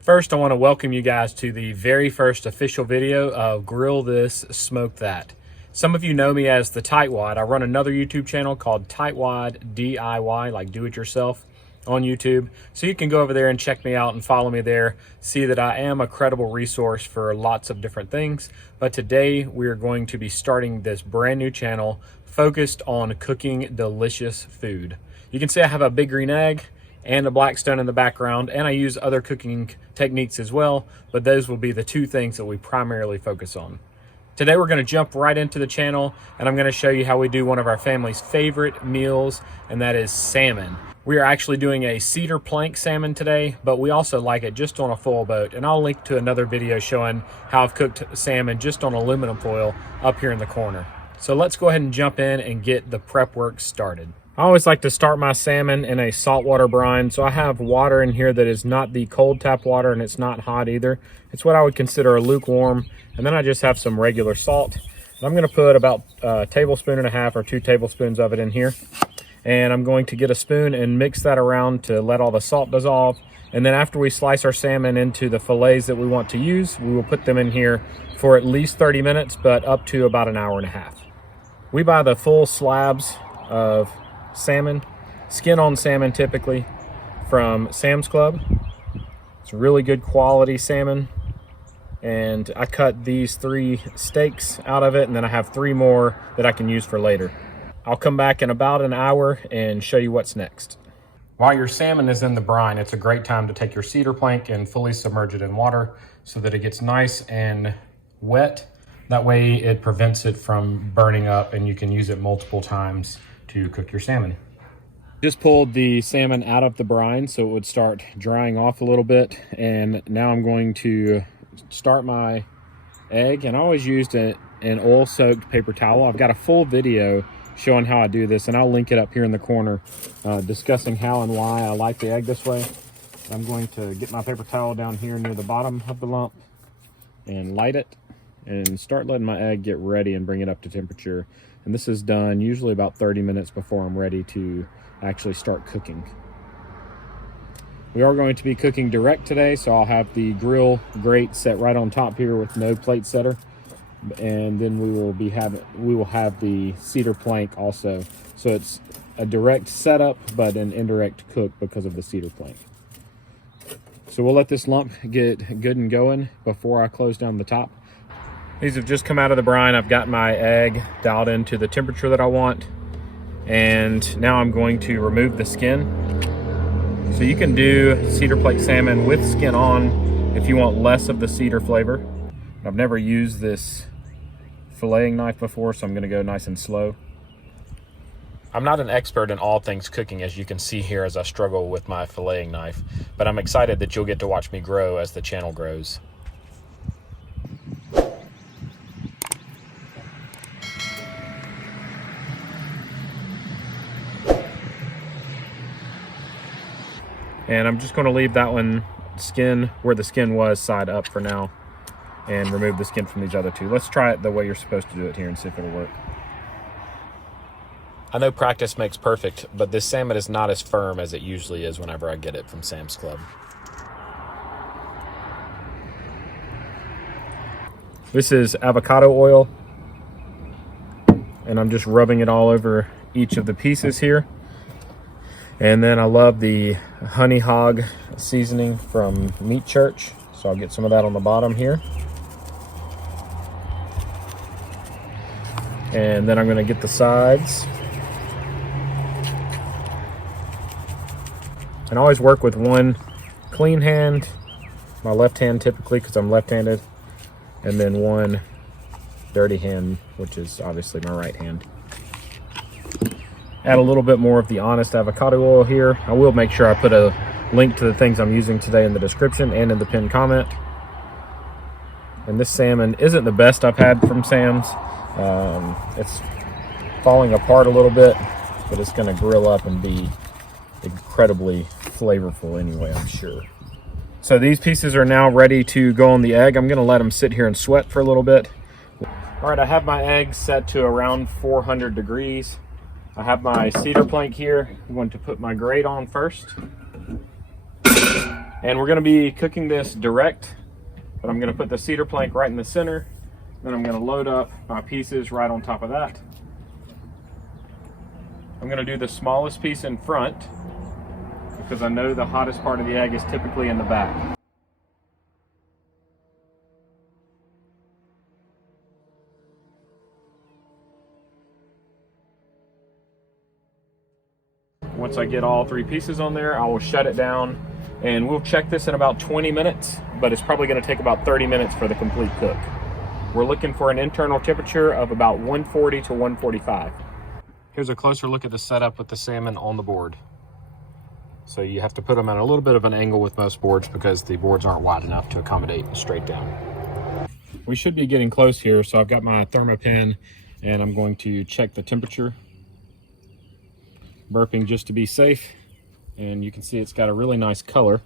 First, I want to welcome you guys to the very first official video of Grill This, Smoke That. Some of you know me as the Tightwad. I run another YouTube channel called Tightwad DIY, like do it yourself, on YouTube. So you can go over there and check me out and follow me there. See that I am a credible resource for lots of different things. But today we're going to be starting this brand new channel focused on cooking delicious food. You can see I have a big green egg and a Blackstone in the background, and I use other cooking techniques as well, but those will be the two things that we primarily focus on. Today we're going to jump right into the channel, and I'm going to show you how we do one of our family's favorite meals, and that is salmon. We are actually doing a cedar plank salmon today, but we also like it just on a full boat, and I'll link to another video showing how I've cooked salmon just on aluminum foil up here in the corner. So let's go ahead and jump in and get the prep work started. I always like to start my salmon in a saltwater brine. So I have water in here that is not the cold tap water, and it's not hot either. It's what I would consider a lukewarm. And then I just have some regular salt. And I'm going to put about a tablespoon and a half or 2 tablespoons of it in here. And I'm going to get a spoon and mix that around to let all the salt dissolve. And then after we slice our salmon into the fillets that we want to use, we will put them in here for at least 30 minutes, but up to about an hour and a half. We buy the full slabs of salmon, skin on salmon typically, from Sam's Club. It's really good quality salmon, and I cut these 3 steaks out of it, and then I have 3 more that I can use for later. I'll come back in about an hour and show you what's next. While your salmon is in the brine, it's a great time to take your cedar plank and fully submerge it in water so that it gets nice and wet. That way it prevents it from burning up, and you can use it multiple times to cook your salmon. Just pulled the salmon out of the brine so it would start drying off a little bit, and now I'm going to start my egg, and I always used an oil-soaked paper towel. I've got a full video showing how I do this, and I'll link it up here in the corner discussing how and why I like the egg this way. I'm going to get my paper towel down here near the bottom of the lump and light it and start letting my egg get ready and bring it up to temperature. And this is done usually about 30 minutes before I'm ready to actually start cooking. We are going to be cooking direct today, so I'll have the grill grate set right on top here with no plate setter. And then we will have the cedar plank also. So it's a direct setup, but an indirect cook because of the cedar plank. So we'll let this lump get good and going before I close down the top. These have just come out of the brine. I've got my egg dialed into the temperature that I want. And now I'm going to remove the skin. So you can do cedar plank salmon with skin on if you want less of the cedar flavor. I've never used this filleting knife before, so I'm gonna go nice and slow. I'm not an expert in all things cooking, as you can see here as I struggle with my filleting knife, but I'm excited that you'll get to watch me grow as the channel grows. And I'm just going to leave that one skin where the skin was side up for now and remove the skin from these other 2. Let's try it the way you're supposed to do it here and see if it'll work. I know practice makes perfect, but this salmon is not as firm as it usually is whenever I get it from Sam's Club. This is avocado oil, and I'm just rubbing it all over each of the pieces here. And then I love the honey hog seasoning from Meat Church. So I'll get some of that on the bottom here. And then I'm gonna get the sides. And I always work with one clean hand, my left hand typically because I'm left-handed, and then one dirty hand, which is obviously my right hand. Add a little bit more of the Honest avocado oil here. I will make sure I put a link to the things I'm using today in the description and in the pinned comment. And this salmon isn't the best I've had from Sam's. It's falling apart a little bit, but it's gonna grill up and be incredibly flavorful anyway, I'm sure. So these pieces are now ready to go on the egg. I'm gonna let them sit here and sweat for a little bit. All right, I have my eggs set to around 400 degrees. I have my cedar plank here. I'm going to put my grate on first. And we're gonna be cooking this direct, but I'm gonna put the cedar plank right in the center. Then I'm gonna load up my pieces right on top of that. I'm gonna do the smallest piece in front because I know the hottest part of the egg is typically in the back. Once I get all 3 pieces on there, I will shut it down, and we'll check this in about 20 minutes, but it's probably gonna take about 30 minutes for the complete cook. We're looking for an internal temperature of about 140 to 145. Here's a closer look at the setup with the salmon on the board. So you have to put them at a little bit of an angle with most boards because the boards aren't wide enough to accommodate straight down. We should be getting close here, so I've got my thermopan and I'm going to check the temperature. Burping just to be safe, and you can see it's got a really nice color.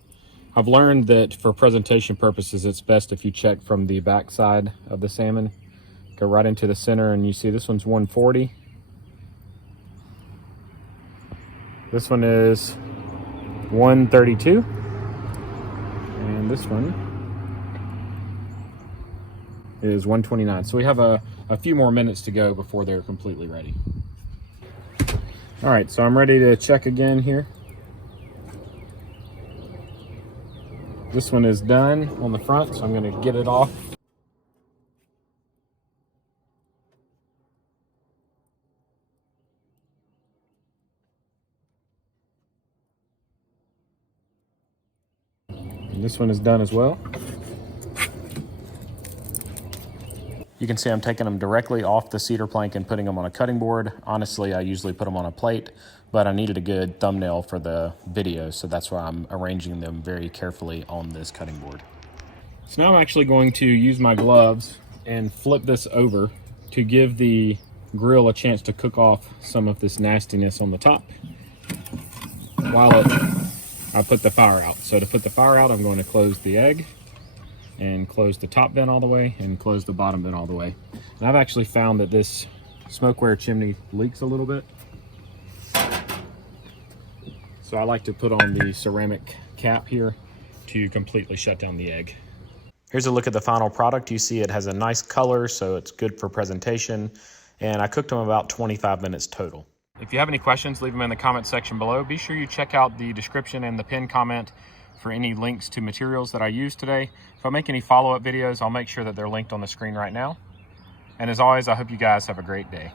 I've learned that for presentation purposes it's best if you check from the back side of the salmon. Go right into the center and you see this one's 140. This one is 132, and this one is 129. So we have a few more minutes to go before they're completely ready. All right, so I'm ready to check again here. This one is done on the front, so I'm gonna get it off. And this one is done as well. You can see I'm taking them directly off the cedar plank and putting them on a cutting board. Honestly, I usually put them on a plate, but I needed a good thumbnail for the video, so that's why I'm arranging them very carefully on this cutting board. So now I'm actually going to use my gloves and flip this over to give the grill a chance to cook off some of this nastiness on the top while I put the fire out. So to put the fire out, I'm going to close the egg and close the top vent all the way and close the bottom vent all the way. And I've actually found that this smokeware chimney leaks a little bit. So I like to put on the ceramic cap here to completely shut down the egg. Here's a look at the final product. You see it has a nice color, so it's good for presentation. And I cooked them about 25 minutes total. If you have any questions, leave them in the comment section below. Be sure you check out the description and the pinned comment for any links to materials that I used today. If I make any follow-up videos, I'll make sure that they're linked on the screen right now. And as always, I hope you guys have a great day.